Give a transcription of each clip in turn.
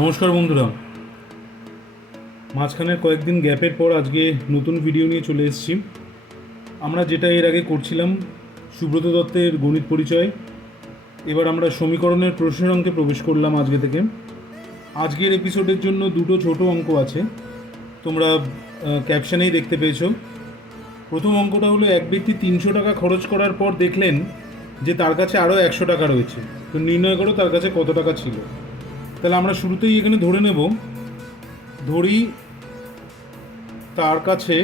নমস্কার বন্ধুরা, মাঝখানের কয়েকদিন গ্যাপের পর আজকে নতুন ভিডিও নিয়ে চলে এসেছি। আমরা যেটা এর আগে করছিলাম সুব্রত দত্তের গণিত পরিচয়, এবার আমরা সমীকরণের প্রশ্নের অঙ্কে প্রবেশ করলাম আজকে থেকে। আজকের এপিসোডের জন্য দুটো ছোট অঙ্ক আছে, তোমরা ক্যাপশনেই দেখতে পেয়েছো। প্রথম অঙ্কটা হলো, এক ব্যক্তি 300 টাকা খরচ করার পর দেখলেন যে তার কাছে আরও 100 টাকা রয়েছে, তো নির্ণয় করো তার কাছে কত টাকা ছিল। তাহলে আমরা শুরুতেই এখানে ধরে নেব, ধরি তার কাছে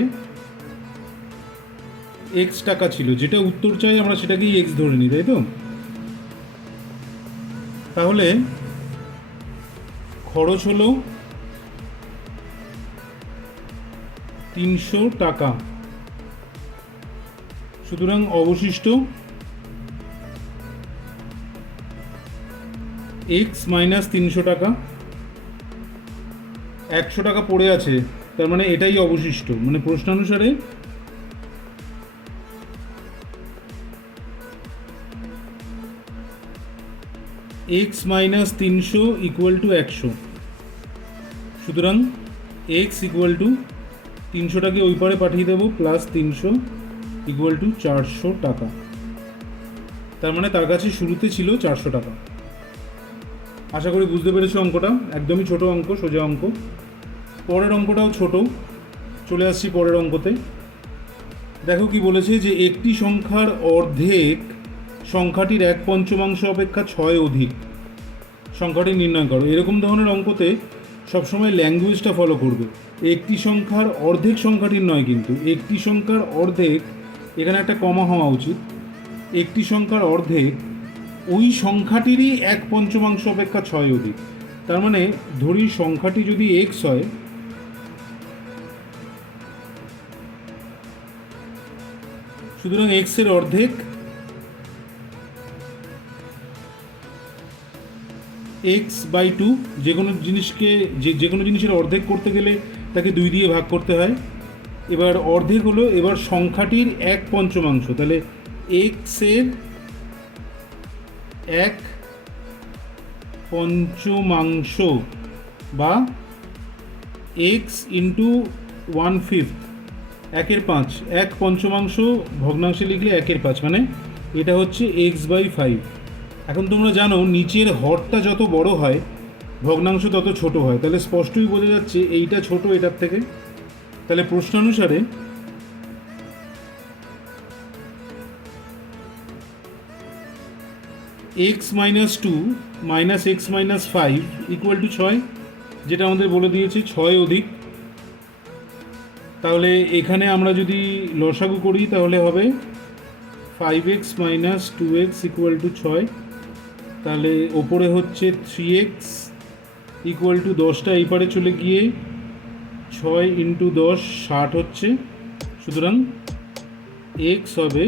এক্স টাকা ছিল, যেটা উত্তর চাই আমরা সেটাকেই এক্স ধরে নিই, তাই তো? তাহলে খরচ হলো 300 টাকা, সুতরাং অবশিষ্ট এক্স মাইনাস 300 টাকা। 100 টাকা পড়ে আছে, তার মানে এটাই অবশিষ্ট, মানে প্রশ্নানুসারে এক্স মাইনাস 300 ইকুয়াল টু 100। সুতরাং এক্স ইকুয়াল টু 300টাকে ওই পারে পাঠিয়ে দেবো, প্লাস 300 ইকুয়াল টু 400 টাকা। তার মানে তার কাছে শুরুতে ছিল 400 টাকা। আশা করি বুঝতে পেরেছো অঙ্কটা, একদমই ছোট অঙ্ক, সোজা অঙ্ক। পরের অঙ্কটাও ছোট, চলে আসছি পরের অঙ্কতে। দেখো কি বলেছে, যে একটি সংখ্যার অর্ধেক সংখ্যাটির 1/5 অপেক্ষা 6 অধিক, সংখ্যাটি নির্ণয় করো। এরকম ধরনের অঙ্কতে সবসময় ল্যাঙ্গুয়েজটা ফলো করবে। একটি সংখ্যার অর্ধেক সংখ্যাটির নয়, কিন্তু একটি সংখ্যার অর্ধেক, এখানে একটা কমা হওয়া উচিত। একটি সংখ্যার অর্ধেক ওই সংখ্যাটিরই 1/5 অপেক্ষা 6 অধিক। তার মানে ধরি সংখ্যাটি যদি এক্স হয়, সুতরাং এক্সের অর্ধেক এক্স বাই 2। যে কোনো জিনিসকে যে কোনো জিনিসের অর্ধেক করতে গেলে তাকে 2 দিয়ে ভাগ করতে হয়। এবার অর্ধেক হলো এবার সংখ্যাটির 1/5, তাহলে এক্সের 1/5 বা এক্স ইন্টু 1/5, 1/5, 1/5 ভগ্নাংশে লিখলে 1/5, মানে এটা হচ্ছে এক্স বাই 5। এখন তোমরা জানো নিচের হরটা যত বড় হয় ভগ্নাংশ তত ছোট হয়, তাহলে স্পষ্টই বোঝা যাচ্ছে এইটা ছোট এটার থেকে। তাহলে প্রশ্নানুসারে x minus 2 minus x minus 5 equal to 6, যেটা আমাদের বলে দিয়েছে 6 অধিক। তাহলে এখানে আমরা যদি লসাগু করি তাহলে হবে 5x minus 2x equal to 6। তাহলে ওপরে হচ্ছে 3x ইকুয়াল টু 10টা এই পারে চলে গিয়ে 6 ইন্টু 10 60 হচ্ছে। সুতরাং x হবে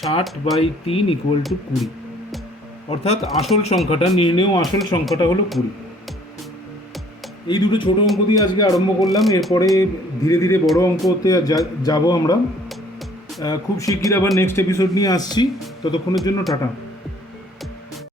60/3 ইকুয়াল টু 20, অর্থাৎ আসল সংখ্যাটা নির্ণেয় আসল সংখ্যাটা হলো 20। এই দুটো ছোট অঙ্ক দিয়ে আজকে আরম্ভ করলাম, এরপরে ধীরে ধীরে বড় অঙ্কতে যাব আমরা। খুব শিগগির আবার নেক্সট এপিসোড নিয়ে আসছি, ততক্ষণের জন্য টাটা।